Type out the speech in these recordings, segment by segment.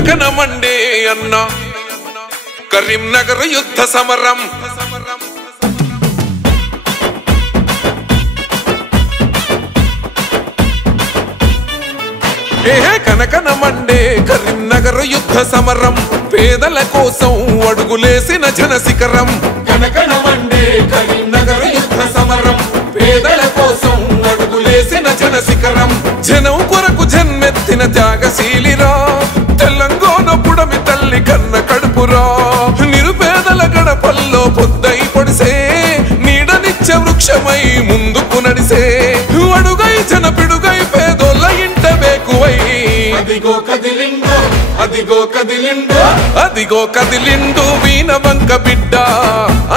కనకనమండే అన్న కరీంనగర్ యుద్ధ సమరం కనకనమండే కరీంనగర్ యుద్ధ సమరం పేదల కోసం అడుగులేసిన జనశిఖరం కనకనమండే కరీంనగర్ యుద్ధ సమరం పేదల కోసం అడుగులేసిన జనశిఖరం జనం కొరకు జన్మెత్తిన త్యాగశీలిరా తెలంగాణ పుడమి తల్లి కన్న కడుపురా నిరుపేదల గడపల్లో పొద్దై పొడిసే నీడనిచ్చే వృక్షమై ముందుకు నడిసే అడుగై జన పిడుగై పేదోళ్ళ ఇంట బేకువై అదిగో కదిలిండు అదిగో కదిలిండు అదిగో కదిలిండు వీణ వంక బిడ్డ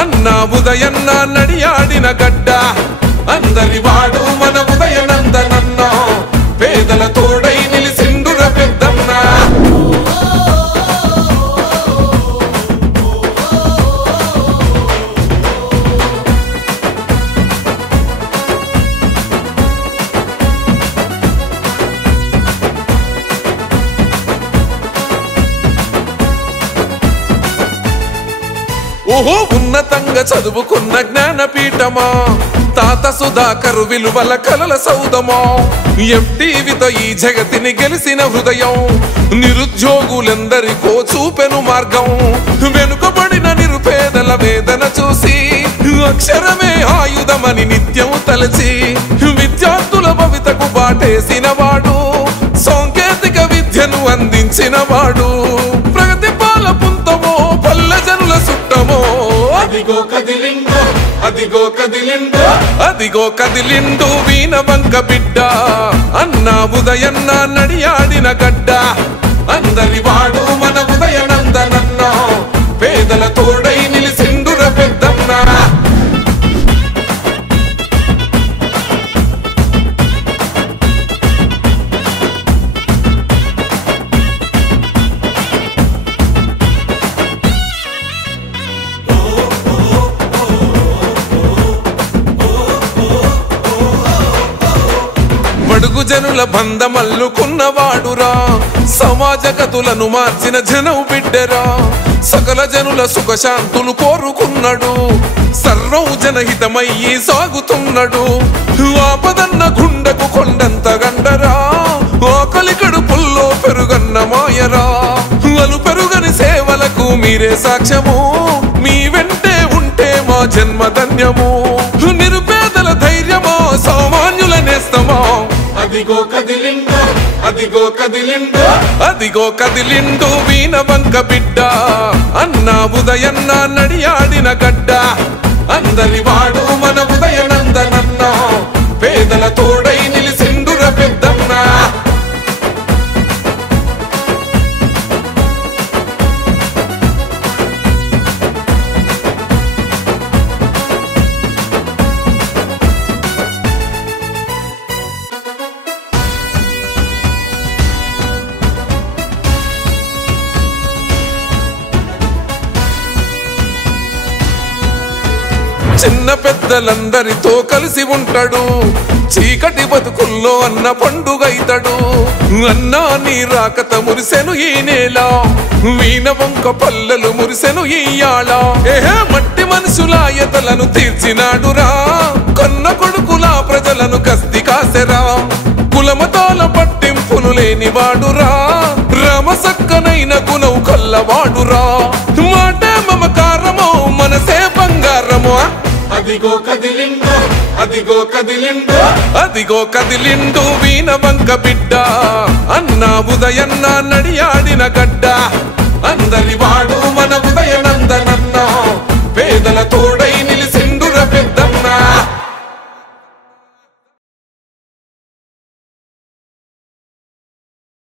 అన్న ఉదయన్న నడియాడిన గడ్డ అందరి వాడు మన ఉదయనందనన్న పేదల తోడై నిలిసిండుర పెద్దన్న ఓహో ఉన్నతంగా చదువుకున్న జ్ఞానపీఠమా తాత సుధాకరు విలువల కలల సౌదమా ఎంటీవీతో ఈ జగతిని గెలిసిన హృదయం నిరుద్యోగులందరికో చూపెను మార్గం వెనుకబడిన నిరుపేదల వేదన చూసి అక్షరమే ఆయుధమని నిత్యం తలచి విద్యార్థుల భవితకు బాటేసిన వాడు సాంకేతిక విద్యను అందించిన వాడు ప్రగతి పాల పుంతమో పల్లె జనుల సుట్టమో అదిగో కదిలిండు అదిగో కదిలిండు అదిగో కదిలిండు వీణ వంక బిడ్డ అన్న ఉదయన్న నడియాడిన గడ్డ అందరి వాడు మన ఉదయనందనన్న పేదల తోడై నిలిసిండుర పెద్దన్న బడుగు జనుల బంధమల్లుకున్నవాడురా సమాజ గతులను మార్చిన జనం బిడ్డరా సకల జనుల సుఖశాంతులు కోరుకున్నాడు సర్వం జనహితమయ్యి సాగుతున్నాడు ఆపదన్న గుండెకు కొండంత గండరా ఆకలి కడుపుల్లో పెరుగన్న మాయరా అలు పెరుగని సేవలకు మీరే సాక్ష్యము మీ వెంటే ఉంటే మా జన్మధన్యము నిరుపేదల ధైర్యమో సామాన్యుల నేస్తమో అదిగో కదిలిండు అదిగో కదిలిండు అదిగో కదిలిండు వీణ వంక బిడ్డ అన్న ఉదయన్న నడియాడిన గడ్డ అందరి వాడు మన ఉదయనందనన్న పేదల తోడై నిలిసిండుర పెద్దన్న చిన్న పెద్దలందరితో కలిసి ఉంటాడు చీకటి బతుకుల్లో అన్న పండుగైతాడు అన్నా నీ రాకత మురిసెను ఈ నేల వీణ వంక పల్లెలు మురిసెను ఈయాళ మట్టి మనుషుల ఎతలను తీర్చినాడురా కన్న కొడుకుల ప్రజలను కస్తి కాసెరా కులమతాల పట్టింపులు లేనివాడురా రామసక్కనైన గుణం కల్లవాడురా మాటే మమకారమో మనసే బంగారమో అదిగో కదిలిండు అదిగో కదిలిండు అదిగో కదిలిండు వీణ వంక బిడ్డ అన్న ఉదయన్న నడియాడిన గడ్డ అందరి వాడు మన ఉదయనందన